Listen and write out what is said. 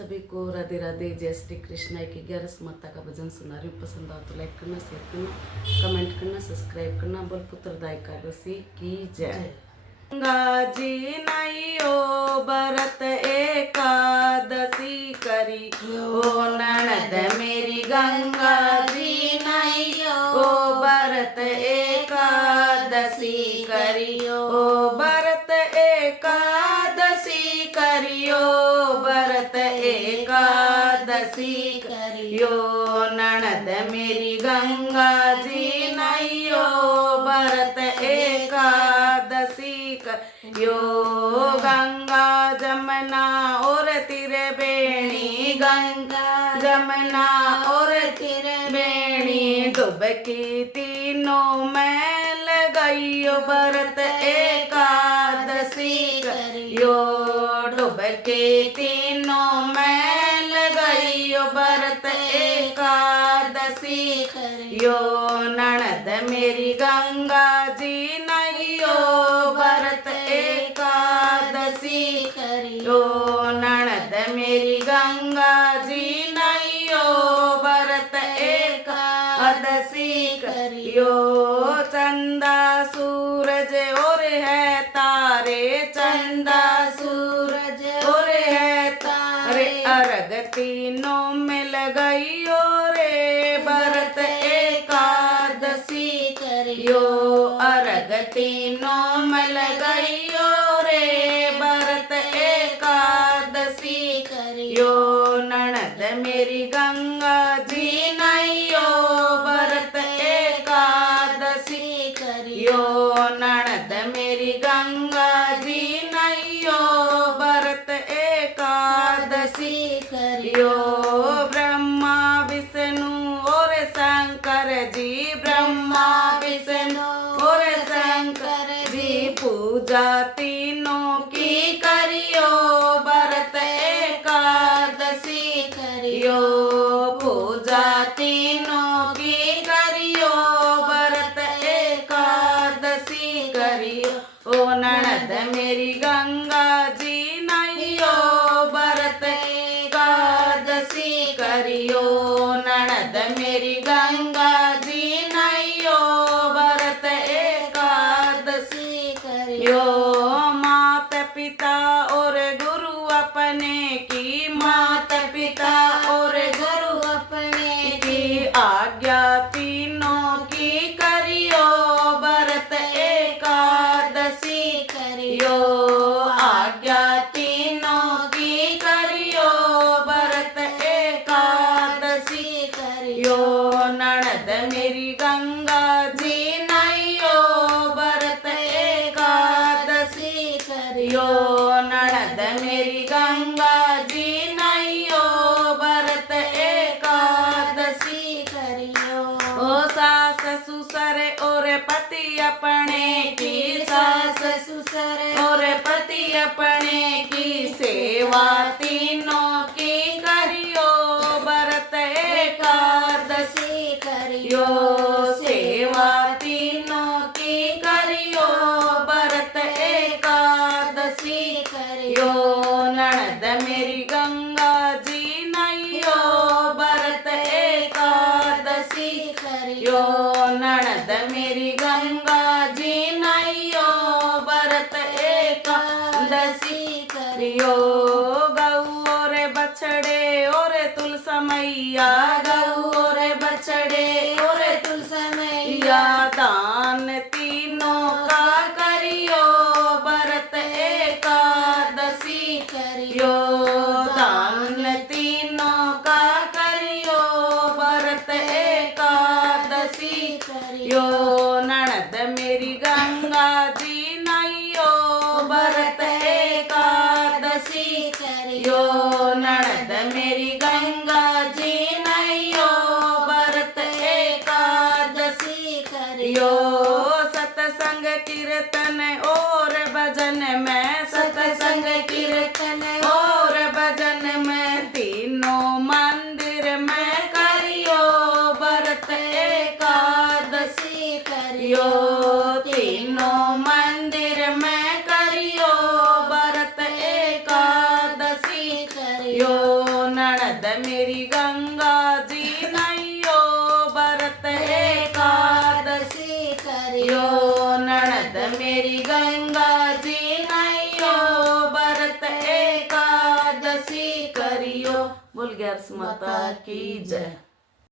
सभी को राधे राधे, जय श्री कृष्ण। एक 11 माता का भजन सुना रही हूँ। पसंद आओ तो लाइक करना, शेयर करना, कमेंट करना, सब्सक्राइब करना। बोल पुत्रदा एकादशी की जय। गंगा जी नैयो व्रत एकादशी करी ओ ननद मेरी, गंगा जी नैयो व्रत एकादशी करियो, व्रत एकादशी करियो, व्रत एकादशी करियो, ननद मेरी गंगा जी नैयो व्रत एकादशी करियो। गंगा जमुना और त्रिवेणी, गंगा जमुना और त्रिवेणी, डुबकी तीनों में लगाइयो, व्रत एकादशी करियो, डुबकी तीनों में लगाइयो, व्रत एकादशी करियो, ननद मेरी गंगा जी नैयो व्रत एकादशी करियो, ननद मेरी गंगा जी नैयो व्रत एकादशी करियो। चंदा सूरज और है तारे, चंदा सूरज और है तारे, अर्घ तीनों में लगाइयो रे, व्रत एकादशी करियो, अर्घ तीनों में लगाइयो रे, व्रत एकादशी करियो, ननद मेरी गंगा जी नैयो व्रत एकादशी करियो, ननद मेरी गंगा जी नैयो व्रत एकादशी करियो। ब्रह्मा विष्णु और शंकर जी, ब्रह्मा विष्णु और शंकर जी, पूजा तीनों की करियो, व्रत एकादशी करियो, पूजा तीनों की करियो, व्रत एकादशी करियो, ओ ननद मेरी गंगा जी नैयो व्रत एकादशी करियो, ननद मेरी गंगा जी नैयो व्रत एकादशी करियो। मात पिता और गुरु अपने की, मात पिता और गुरु अपने की, आज्ञा तीनों की करियो, व्रत एकादशी करियो, आज्ञा तीनों की करियो, व्रत एकादशी करियो, ननद मेरी गंगा जी नैयो व्रत एकादशी करियो, ननद मेरी गंगा जी नैयो व्रत एकादशी करियो। ओ सास ससुर और पति अपने की, सास ससुर और पति अपने की, सेवा तीनों की करियो, व्रत एकादशी करियो, सेवा तीनों की करियो, व्रत एकादशी करियो, ननद मेरी गंगा जी नैयो व्रत एकादशी करियो, ननद मेरी गंगा जी नैयो व्रत एकादशी करियो। गौ और बछड़े और तुलसी मैया, गौ और बछड़े और तुलसी मैया, दान तीनों का करियो, व्रत एकादशी करियो, दान तीनों का करियो, व्रत एकादशी करियो, ननद मेरी गंगा जी नैयो व्रत एकादशी करियो, ननद मेरी गंगा जी नैयो व्रत एकादशी करियो। सत्संग कीर्तन और भजन में, सत्संग कीर्तन और भजन में, तीनों मंदिर में करियो, व्रत एकादशी करियो, तीनों मंदिर में करियो, व्रत एकादशी करियो, मेरी गंगा जी नैयो व्रत एकादशी करियो ननद मेरी गंगा जी नैयो व्रत एकादशी करियो। बोल ग्यारस माता की जय।